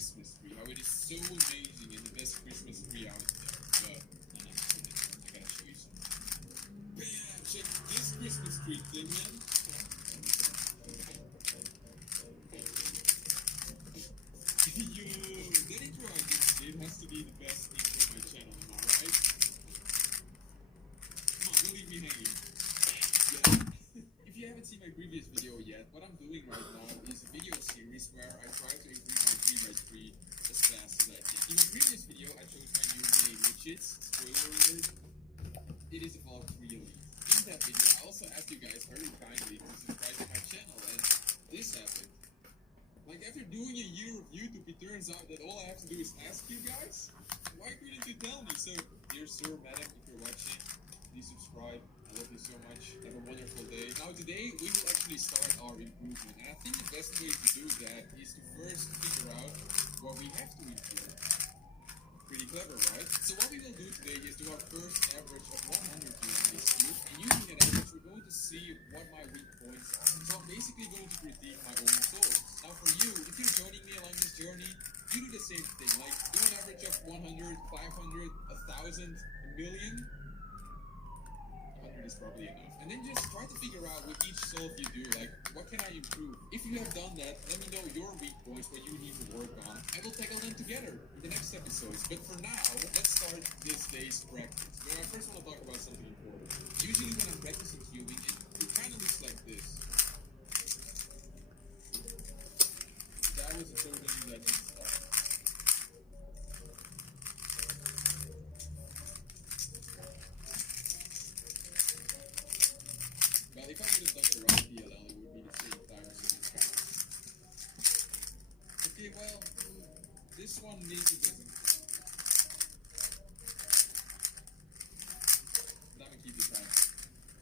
Christmas tree. How it is so amazing and the best Christmas tree out there. But I gotta show you something. Bam! Check this Christmas tree thing, man. Yo, that intro I just did has to be the best intro on my channel, am I right? Come on, don't leave me hanging. Yeah. If you haven't seen my previous video yet, what I'm doing right now is a video series where I try to improve my 3x3 as fast as I can. In my previous video, I chose my new name, which is, spoiler alert, it is about 3 Elite. In that video, I also asked you guys very kindly to subscribe to my channel, and this happened. Like, after doing a year of YouTube, it turns out that all I have to do is ask you guys, why couldn't you tell me? So, dear sir, madam, if you're watching, please subscribe. I love you so much. Have a wonderful day. Now, today, we will actually start our improvement. And I think the best way to do that is to first figure out what we have to improve. Pretty clever, right? So what we will do today is do our first average of 100 using this cube. And using that average, we're going to see what my weak points are. So I'm basically going to critique my own souls. Now for you, if you're joining me along this journey, you do the same thing. Like, do an average of 100, 500, 1,000, a million. 100 is probably enough. And then just try to figure out with each solve you do, like, what can I improve? If you have done that, let me know your weak points, what you need to work on, and we'll tackle them together in the next episodes. But for now, let's start this day's practice. But I first want to talk about something important. Usually when I'm practicing cubing, it kind of looks like this. That was a totally legend stuff. Well, if I would have done the right PLL, it would be the same time as it counts. Okay, well, this one maybe doesn't count. But I'm gonna keep it time.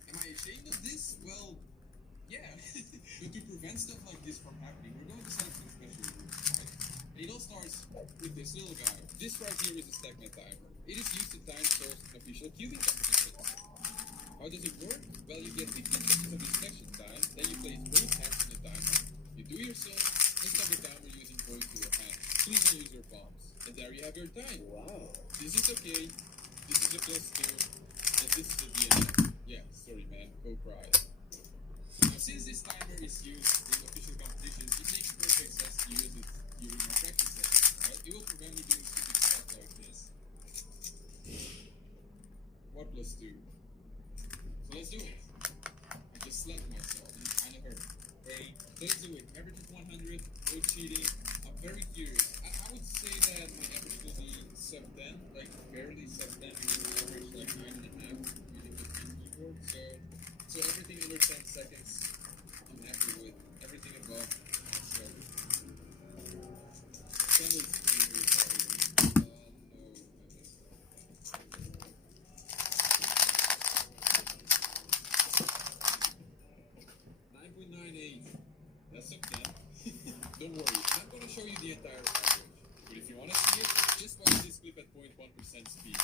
Am I ashamed of this? Well, yeah. But to prevent stuff like this from happening, we're going to set up some special rules, right? And it all starts with this little guy. This right here is a StackMan timer. It is used to time source an official cubing competition. How does it work? Well, you get 15 seconds of inspection time, then you place both hands on the timer, you do your solve, and stop the timer using both your hands. Please don't use your palms. And there you have your time. Wow. This is okay, this is a +2, and this is a DNF. Yeah, sorry man, go cry. Now, since this timer is used in official competitions, it makes perfect sense to use it during my practice sessions, right? It will prevent me doing stupid stuff like this. What +2? So let's do it. I just slapped myself and it kind of hurt. Hey, so let's do it. Average of 100, no cheating. I'm very curious. I would say that my average will be sub 10, like barely sub 10, because average like 9.5 using the keyboard. So everything under 10 seconds, I'm happy with. Everything above, so 10 is pretty good. That's okay. Don't worry, I'm not going to show you the entire average. But if you want to see it, just watch this clip at 0.1% speed.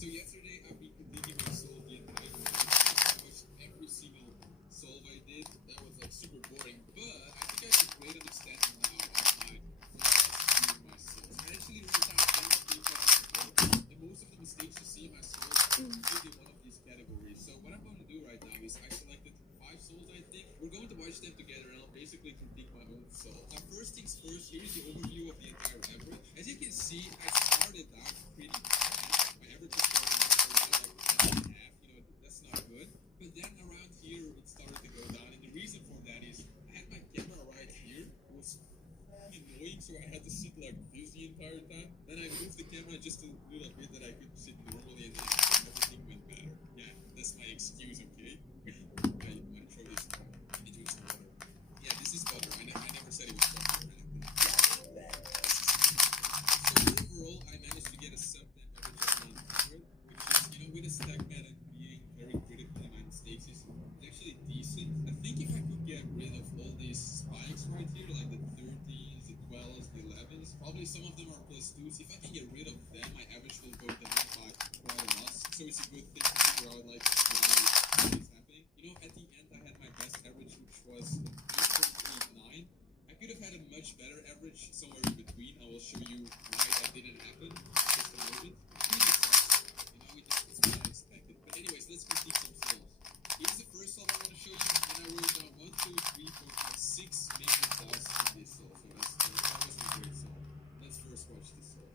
So yesterday I've been completing my solve the entire day. I watched every single solve I did. That was like super boring, but I think I have a great understanding now of my flaws in my solves. I actually wrote down 10 mistakes I made, and most of the mistakes you see in my solves are in one of these categories. So what I'm going to do right now is I selected 5 solves I think. We're going to watch them together and I'll basically critique my own solve. Now first things first, here is the overview of the entire average. As you can see, I started out pretty bad. My average is starting out around like 1.5, you know, that's not good. But then around here, it started to go down, and the reason for that is I had my camera right here. It was annoying, so I had to sit like this the entire time. Then I moved the camera just a little bit that I could sit normally, and then everything went better. Yeah, that's my excuse, okay? I throw this into some water. Yeah, this is butter. I never said it was butter or anything. So overall, I managed to get a sub 10 average of 100, which is, you know, with a StackMan and being very critical in my mistakes, is actually decent. I think if I could get rid of all these spikes right here, like the 30s, the 12s, the 11s, Unfortunately, some of them are +2s. If I can get rid of them, my average will go down by quite a lot. So it's a good thing to figure out like why it's happening. You know, at the end I had my best average, which was 8.89. I could have had a much better average somewhere in between. I will show you why that didn't happen. Just a moment. It really sucks. You know, it's what I expected. But anyways, let's complete some solves. Here's the first solve I want to show you, and I wrote down 1, 2, 3, 4, 5, 6 main results in this solve. So that was a great solve. Let's first watch this solve.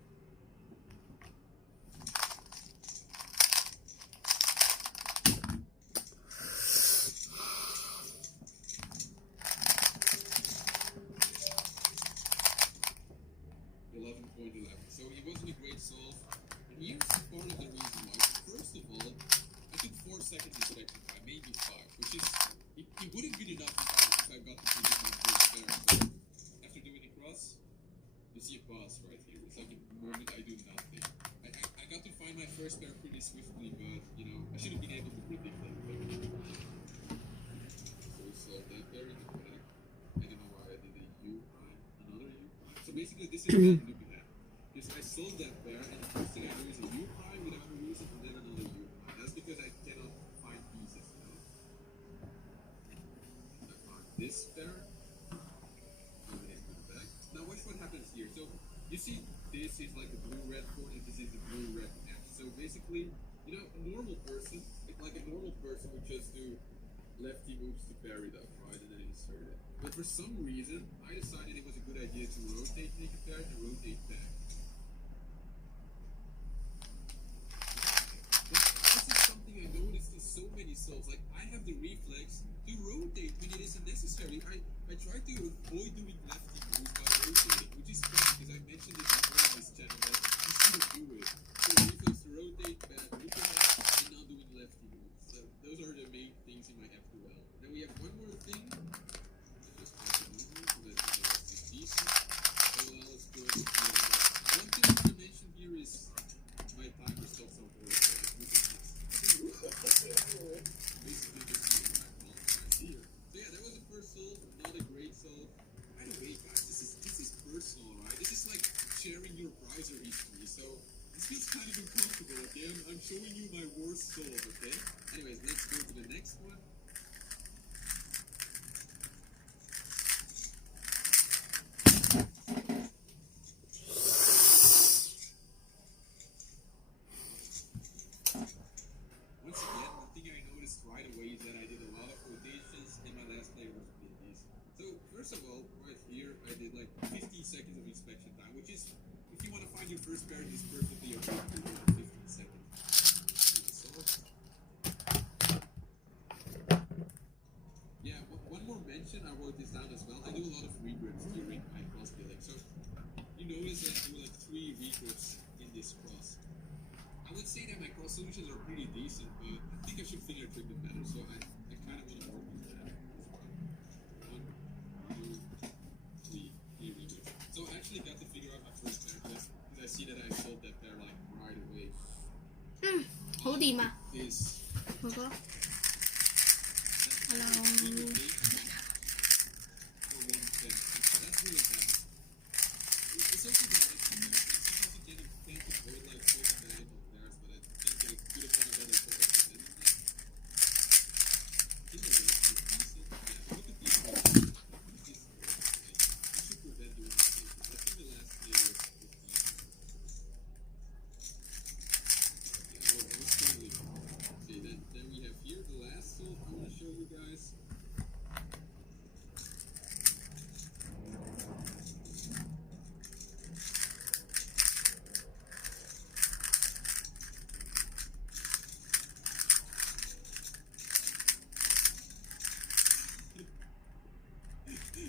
11.11. So it wasn't a great solve. And here's part of the reason why. First of all, I took 4 seconds inspection time, maybe 5, which is, it wouldn't be enough if I got to predict my first pair. So after doing the cross, you see a pause right here. It's like a moment I do nothing. I got to find my first pair pretty swiftly, but, you know, I should have been able to predict that pair. So we solved that pair in the back. I don't know why I did a U prime, another U prime. So basically this is what I'm looking at. Because I solved that pair, and the first thing I do is a U prime without a reason, and then another U prime. That's because I cannot find pieces, you know. I found this pair. Moving it to the back. Now watch what happens here. So you see this is like the blue-red chord, and this is the blue-red F. So basically, you know, a normal person, like a normal person would just do lefty moves to pair it up, right, and then insert it. But for some reason, I decided it was a good idea to rotate naked pair and rotate back. This is something I noticed in so many solves. Like, I have the reflex to rotate when it isn't necessary. I try to avoid doing lefty moves by rotating, which is funny because I mentioned it before on this channel that you shouldn't do it. So reflex to rotate, back, looking at, and not doing lefty moves. So those are the main things in my F2L. Then we have one more thing. Just pass it over so that the rest is decent. OL is good. One thing to mention here is my timer stops on 4. Basically just using my fault right here. So yeah, that was the first solve, not a great solve. By the way, guys, this is personal, right? This is like sharing your browser history. So this feels kind of uncomfortable, okay? I'm showing you my worst solve, okay? Anyways, let's go to the next one. Once again, one thing I noticed right away is that I did a lot of rotations and my last player was pretty decent. So first of all, right here, I did like 15 seconds of inspection time, which is, if you want to find your first pair, is perfectly okay to do 15 seconds. Yeah, one more mention, I wrote this down as well. I do a lot of regrips during my cross building. So you notice that I do like 3 regrips in this cross. I would say that my cross solutions are pretty decent, but I think I should finger trick them better, so I kind of want to work on that as well. 1, 2, 3 regrips. So I actually got to figure out my first pair because I see that I sold that pair like right away. 好掂啊！ This 哥哥 Hello. For 110. That's really bad. It's also bad that sometimes you can't avoid like folding diagonal pairs, but I think that it could have done a better job of preventing that. I think the rest is decent. Yeah, look at these ones. This is great. I should prevent doing that. I think the last player was decent. Yeah, that was totally cool. Okay, then we have here the last solve I want to show you guys.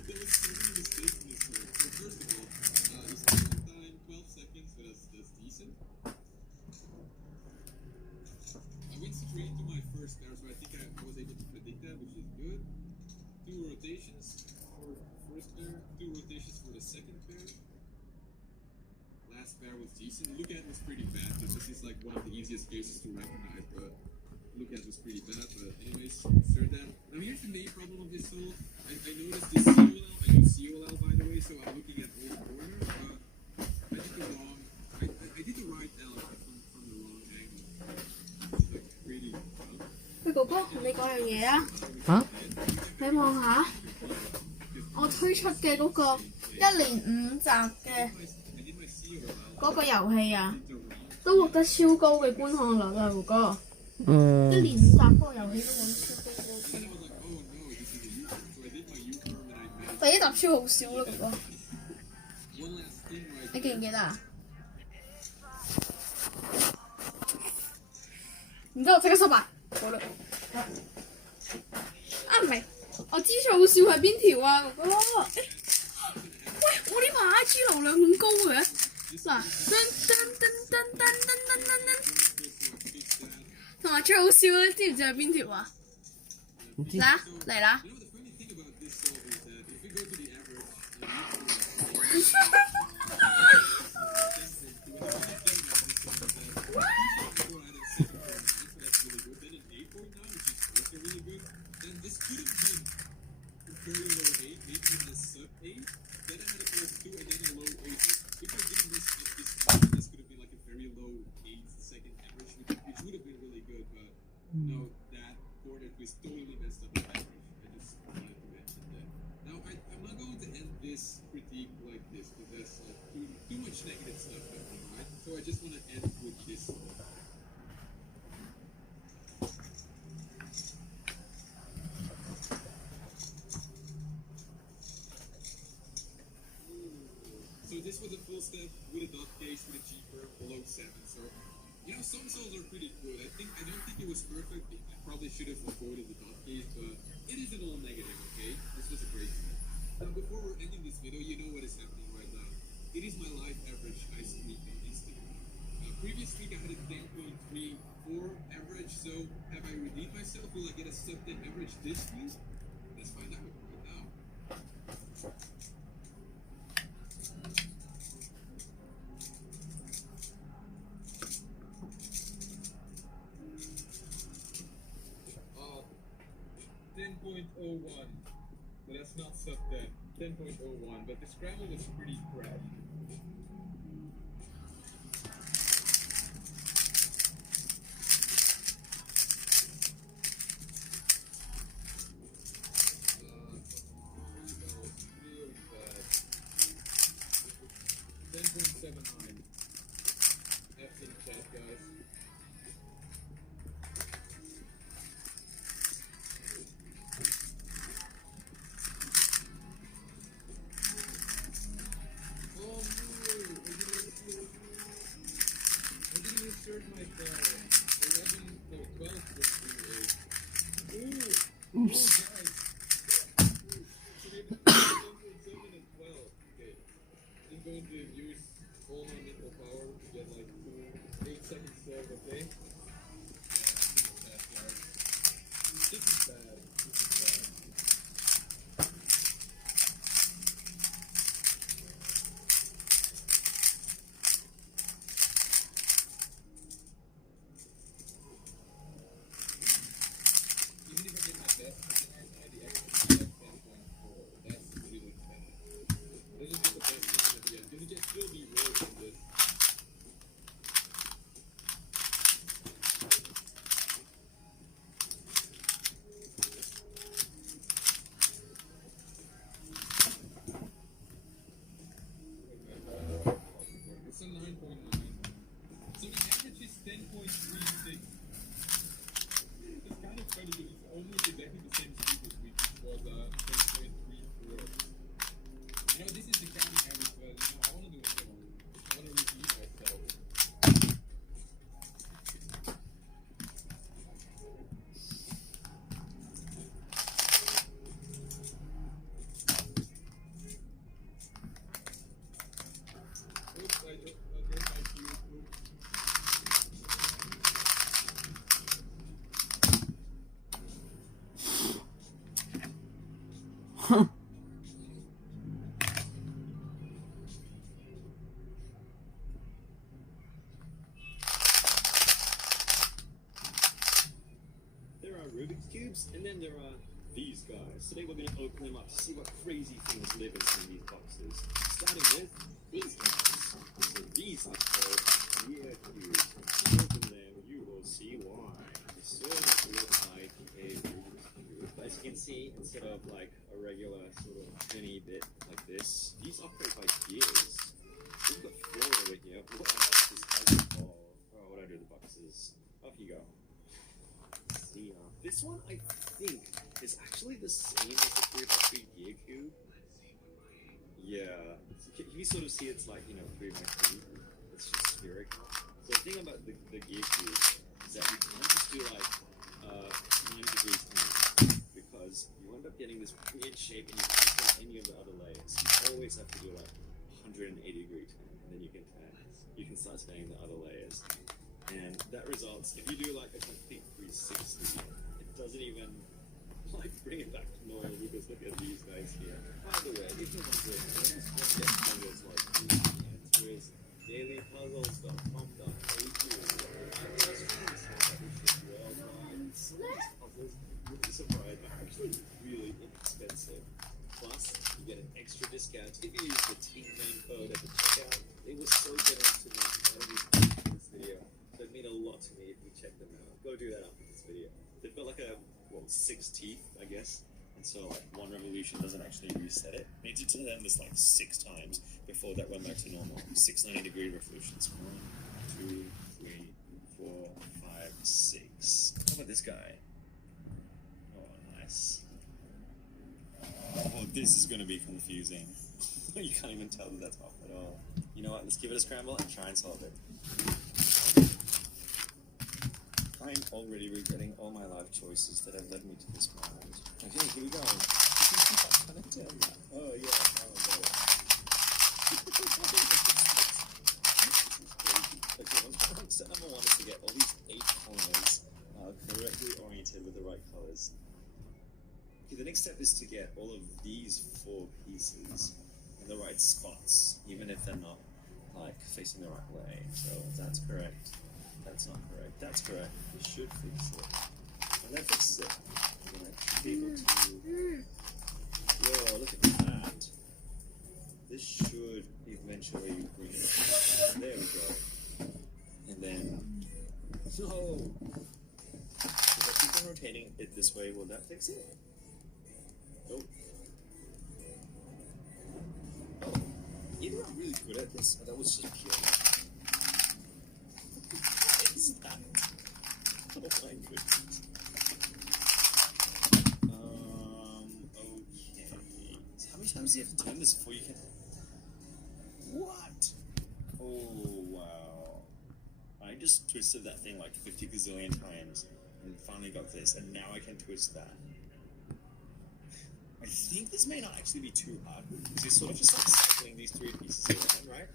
There was so many mistakes in this solve. So first of all, inspection time 12 seconds, so that's decent. I went straight to my first pair, so I think I was able to predict that, which is good. 2 rotations for first pair, 2 rotations for the second pair. Last pair was decent. Look at was pretty bad, because this is like one of the easiest cases to recognize, but look at was pretty bad. But anyways, insert that. Now here's the main problem of this solve. I noticed this COL. I use COL by the way, so I'm looking at old corner. 你講樣嘢啊！嚇？你望下，我推出嘅嗰個1連5集嘅嗰個遊戲啊，都獲得超高嘅觀看率啊，胡哥。1連5集嗰個遊戲都獲得超高嘅觀看率。第一集超好笑啦，胡哥。你記唔記得啊？然之後即刻失敗，好啦。啊唔係，我知最好笑係邊條啊，哥哥。喂，我呢排 IG 流量咁高嘅，嗱，同埋最好笑咧，知唔知係邊條啊？嗱，嚟啦！No, that quarter was totally messed up the average. I just wanted to mention that. Now, I'm not going to end this critique like this because that's too much negative stuff happening, right? So I just want to end with this. So this was a full step with a dot case with a cheaper below 7. So some cells are pretty good. I don't think it was perfect. I probably should have avoided the dot case, but it isn't all negative, okay? This was a great thing. Now, before we're ending this video, you know what is happening right now. It is my live average ice cream on Instagram. Previous week I had a 10.34 average, so have I redeemed myself? Will I get a sub 10 average this week? Let's find out right now. .01, but that's not sub 10. 10.01, but the scramble was pretty crappy. Really bad. 10.79. That's in the chat, guys. Oops. I'm going to use all my mental power to get like 8 seconds serve, okay? This is bad. This is bad. It's a 9.9. So the average is 10.36. It's kind of funny because it's almost exactly the same speed this week, which was 10.34. This is the counting average, but I want to do another one. I want to repeat myself. Oops, I dropped my cue. Huh. There are Rubik's Cubes, and then there are these guys. Today we're going to open them up to see what crazy things live inside these boxes. Starting with these guys. So these are called Weird Cubes. If you open them, you will see why. They sort of look like a you go. See, this one I think is actually the same as the 3x3 gear cube. Yeah, so can you sort of see it's like, you know, 3x3? It's just spherical. So the thing about the gear cube is that you can't just do like 90 degrees turn, because you end up getting this weird shape and you can't turn any of the other layers. You always have to do like 180 degree turn, and then you can start turning the other layers. And that results, if you do like a complete 360, it doesn't even like bring it back to normal, because look at these guys here. By the way, if you're wondering, I just want to get puzzles like these, the answer is dailypuzzles.com.au. Some of these puzzles, you'll be surprised, are actually really inexpensive. Plus, you get an extra discount if you use the Team Man code at the checkout. They were so generous to me in this video. So it meant a lot to me if you check them out. Go do that after this video. They've got like 6 teeth, I guess. And so like one revolution doesn't actually reset it. I need to do them this like 6 times before that went back to normal. 6 90-degree revolutions. 1, 2, 3, 4, 5, 6. How about this guy? Oh, nice. Oh, this is going to be confusing. You can't even tell that that's off at all. You know what? Let's give it a scramble and try and solve it. I'm already regretting all my life choices that have led me to this moment. Okay, here we go. Oh, yeah. Okay, step number 1 is to get all these 8 corners correctly oriented with the right colors. Okay, the next step is to get all of these 4 pieces in the right spots, even if they're not like facing the right way. So that's correct. That's not correct. That's correct. This should fix it. And that fixes it. And then I should be able to... Whoa, look at that. This should eventually bring it. There we go. And then... No! If I keep on rotating it this way, will that fix it? Nope. Oh. Either I'm really good at this, or that was just pure luck. What is that? Oh my goodness. Okay. So how many times do you have to turn this before you can... What? Oh, wow. I just twisted that thing like 50 gazillion times and finally got this, and now I can twist that. I think this may not actually be too hard, because you're sort of just like cycling these 3 pieces around, right?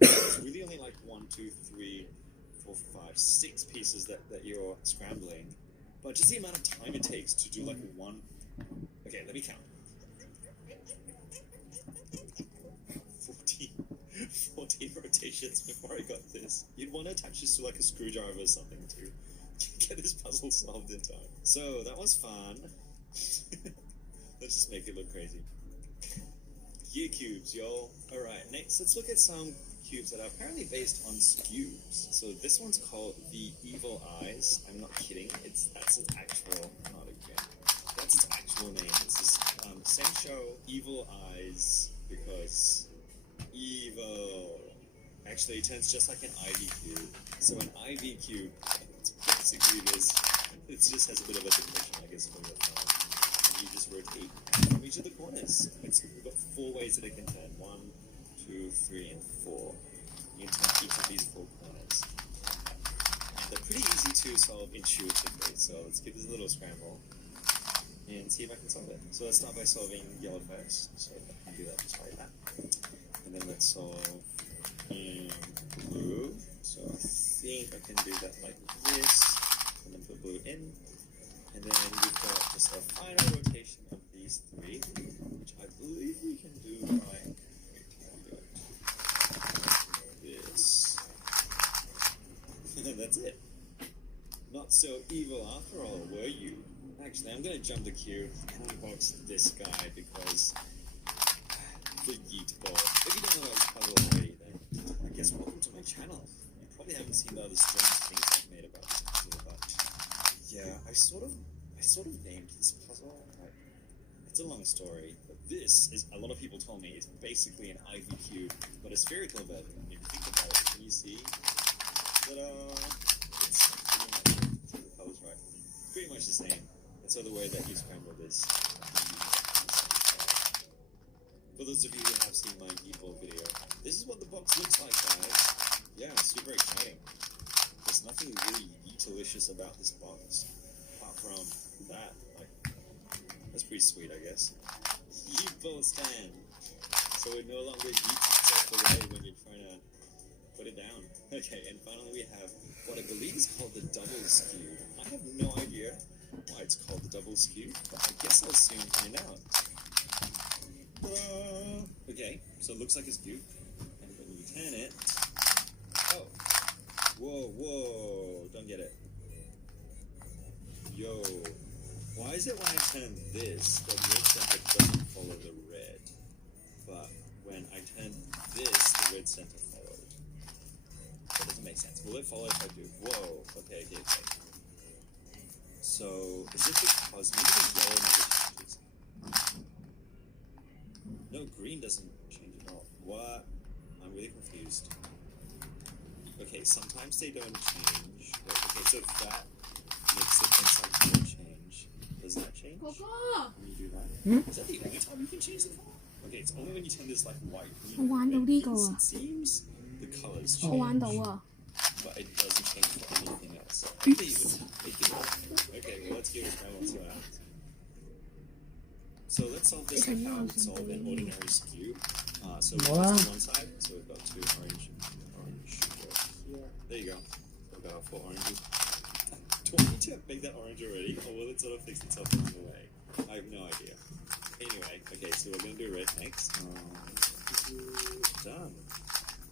It's really only like 1, 2, 3, 4, 5, 6 pieces that you're scrambling. But just the amount of time it takes to do like one... Okay, let me count. 14 rotations before I got this. You'd want to attach this to like a screwdriver or something to get this puzzle solved in time. So, that was fun. Let's just make it look crazy. Gear cubes, y'all. Alright, next let's look at some cubes that are apparently based on cubes. So this one's called the Evil Eyes. I'm not kidding. That's its actual... Not again. That's its actual name. This is Sensho Evil Eyes, because evil. Actually, it turns just like an IV cube. So an IV cube, it's basically this. It just has a bit of a depression, I guess, from your thumb. You just rotate from each of the corners. We've got 4 ways that it can turn. 1, 2, 3, and 4. You can turn each of these 4 corners. And they're pretty easy to solve intuitively, so let's give this a little scramble and see if I can solve it. So let's start by solving yellow first. So I can do that just like that. And then let's solve blue. So I think I can do that like this. And then put blue in. And then we've got just a final rotation of these 3, which I believe we can do by this. And that's it. Not so evil after all, were you? Actually, I'm gonna jump the queue and unbox this guy because the yeet ball. If you don't know about this puzzle already, then I guess welcome to my channel. You probably haven't seen the other strange things I've made about this puzzle, but yeah, I sort of named this puzzle. Like, it's a long story, but this is, a lot of people told me, it's basically an IV cube, but a spherical version. If you think about it, can you see? Ta-da! It's pretty much pretty much the same. And so the way that you scramble this. For those of you who have seen my default video, this is what the box looks like, guys. Yeah, super exciting. There's nothing really delicious about this box, apart from that. Like, that's pretty sweet, I guess. Yeetball stand. So it no longer yeets itself away when you're trying to put it down. Okay, and finally we have what I believe is called the double skew. I have no idea why it's called the double skew, but I guess I'll soon find out. Okay, so it looks like a skew, and when you turn it, oh, whoa, don't get it. Yo, why is it when I turn this, the red center doesn't follow the red, but when I turn this, the red center followed? That doesn't make sense. Will it follow if I do? Whoa, okay. So, is it because maybe the yellow never changes? No, green doesn't change at all. What? I'm really confused. Okay, sometimes they don't change. Wait, okay, so if that makes it then something will change. Does that change? 哥哥， When you do that? Is that the only time you can change the color? Okay, it's only when you turn this like white. 我玩到呢個 It 啊， seems the colors 我 change, 玩到啊， but it doesn't change for anything else. Okay, well, let's give it a try. Let's see what happens. So let's solve this like how we would solve an ordinary skew. So we have to one side, so we've got two orange here. There you go. We've got 4 oranges. Do I need to make that orange already, or will it sort of fix itself along the way? I have no idea. Anyway, okay, so we're gonna do red next. Done.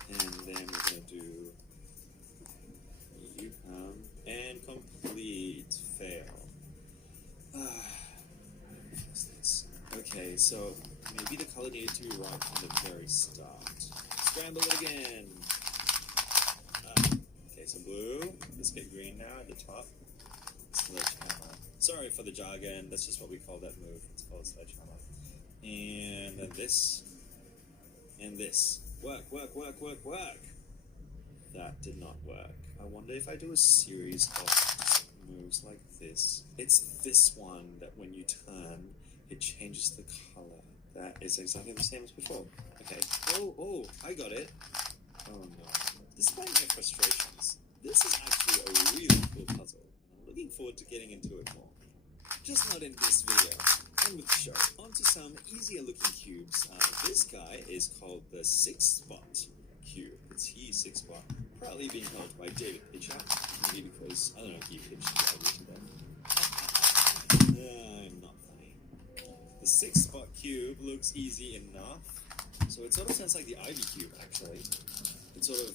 And then we're gonna do and complete fail. Fix this. Okay, so maybe the color needed to be right from the very start. Scramble it again. Okay, so blue. Let's get green now at the top. Sledgehammer. Sorry for the jargon. That's just what we call that move. It's called sledgehammer. And then this. And this. Work. That did not work. I wonder if I do a series of moves like this. It's this one that when you turn, it changes the color. That is exactly the same as before. Okay. Oh, I got it. Oh no. Despite my frustrations, this is actually a really cool puzzle. I'm looking forward to getting into it more. Just not in this video. On with the show. On to some easier looking cubes. This guy is called the 6-spot cube. It's E6-spot. Proudly being held by David Pitcher. Maybe because, I don't know, he pitched the idea to them. I'm not funny. The 6-spot cube looks easy enough. So it sort of sounds like the Ivy cube, actually. It's sort of,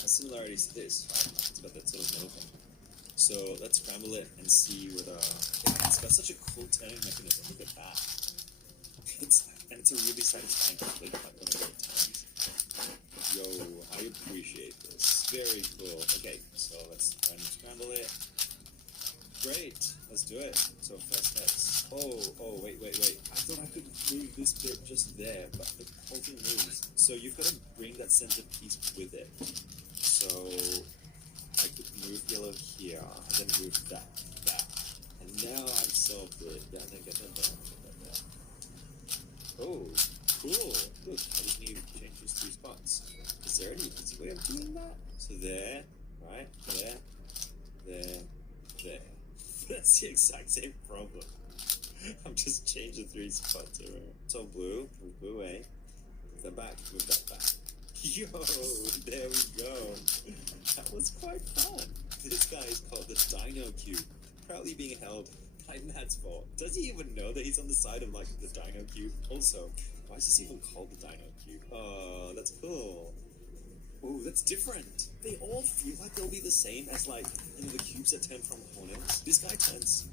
has similarities to this, right? It's got that sort of middle thing. So let's scramble it and see what, it's got such a cool turning mechanism. Look at that. And it's a really satisfying click, like whenever it turns. Yo, I appreciate this. Very cool. Okay, so let's try and scramble it. Great, let's do it. So first steps. Oh, wait. I thought I could move this bit just there, but the whole thing moves. So you've got to bring that center piece with it. So I could move yellow here, and then move that. And now I've solved it. Yeah, then get that down. Oh, cool. Look, I just need to change those 2 spots. Is there any easy way of doing that? So there, right? There. That's the exact same problem. I'm just changing 3 spots around. So blue, move blue away. Move that back, move that back. Yo, there we go. That was quite fun. This guy is called the Dino Cube. Proudly being held by Matt's fault. Does he even know that he's on the side of like the Dino Cube? Also, why is this even called the Dino Cube? Oh, that's cool. Oh, that's different. They all feel like they'll be the same as like, the cubes that turn from corners. This guy turns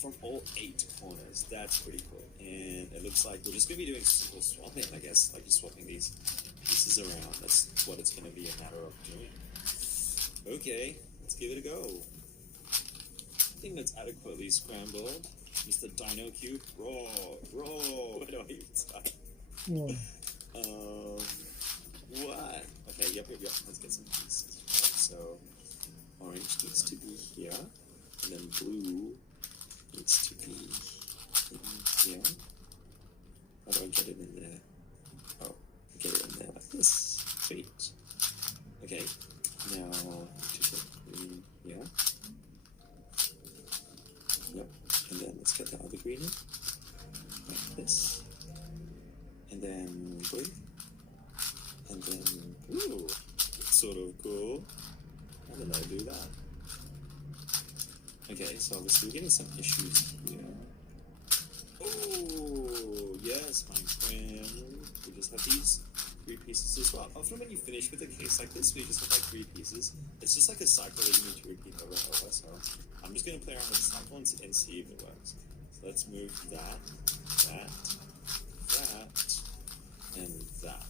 from all 8 corners. That's pretty cool. And it looks like we're just gonna be doing simple swapping, I guess. Like just swapping these pieces around. That's what it's gonna be a matter of doing. Okay, let's give it a go. I think that's adequately scrambled. Mr. Dino Cube, roll. Where do I even start? Whoa. What? Okay, yep. Let's get some pieces. Right, so, orange needs to be here. And then blue needs to be in here. How do I get it in there? Oh, get it in there like this. Sweet. Okay, now to put green here. Yep, and then let's get the other green in. Like this. And then blue. And then blue. It's sort of cool. How did I do that? Okay, so obviously we're getting some issues here. Oh, yes, my friend. We just have these 3 pieces as well. Often when you finish with a case like this, we just have like 3 pieces. It's just like a cycle that you need to repeat over and over. So I'm just going to play around with the cycle and see if it works. So let's move that, and that.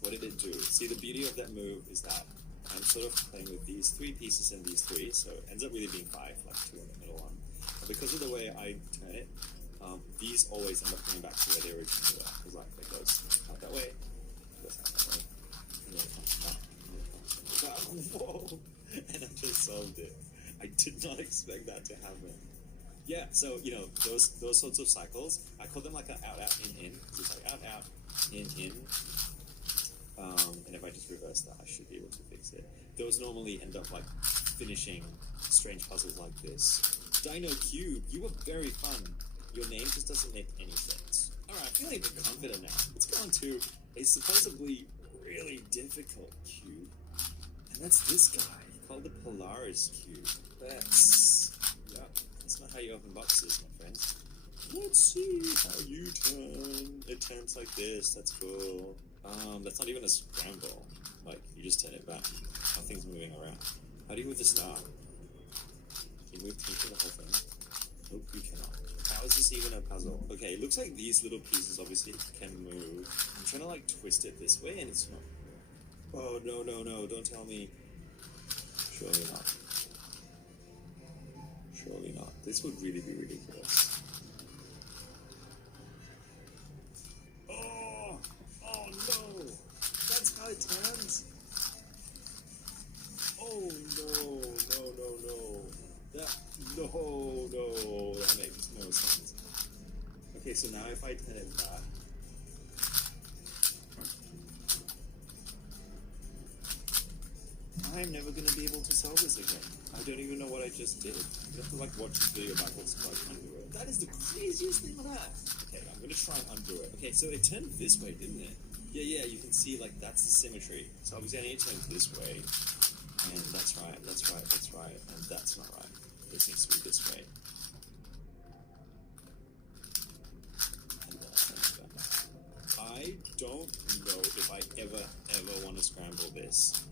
What did it do? See, the beauty of that move is that I'm sort of playing with these 3 pieces and these 3, so it ends up really being 5, like 2 in the middle one. But because of the way I turn it, these always end up coming back to where they originally were. Because like it goes out that way, it goes out that way, and then it comes back, and then it comes back. Whoa! And I just solved it. I did not expect that to happen. Yeah, so you know those sorts of cycles, I call them like an out in. It's like out in. And if I just reverse that, I should be able to fix it. Those normally end up like finishing strange puzzles like this. Dino Cube, you were very fun. Your name just doesn't make any sense. Alright, I'm feeling a bit confident now. Let's go on to a supposedly really difficult cube. And that's this guy, called the Polaris Cube. That's not how you open boxes, my friends. Let's see how you turn. It turns like this, that's cool. That's not even a scramble. Like, you just turn it back. Nothing's moving around. How do you move the star? Can you move the whole thing? Nope, you cannot. How is this even a puzzle? Okay, it looks like these little pieces obviously can move. I'm trying to like twist it this way and it's not. Oh, no, don't tell me. Surely not. Surely not. This would really be ridiculous. Oh no! That's how it turns? Oh no. That makes no sense. Okay, so now if I turn it back. I'm never going to be able to solve this again. I don't even know what I just did. You have to like watch this video backwards to like undo it. That is the craziest thing on earth. Okay, I'm going to try and undo it. Okay, so it turned this way, didn't it? Yeah, you can see like that's the symmetry. So obviously I need to turn this way. And that's right. And that's not right. This needs to be this way. And then I turn it back. I don't know if I ever want to scramble this.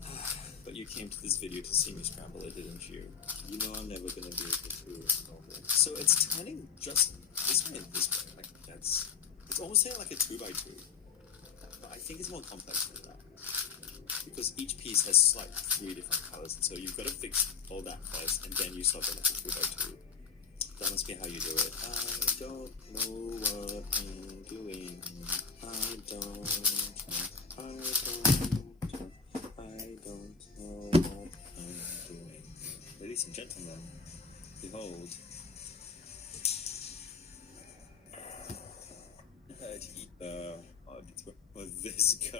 But you came to this video to see me scramble it, didn't you? You know I'm never going to be able to solve it. So it's turning just this way and this way. Like it's almost saying like a 2x2. But I think it's more complex than that. Because each piece has like 3 different colors. So you've got to fix all that first and then you solve it like a 2x2. That must be how you do it. I don't know what I'm doing. I don't know what I'm doing. Ladies and gentlemen, behold. This guy.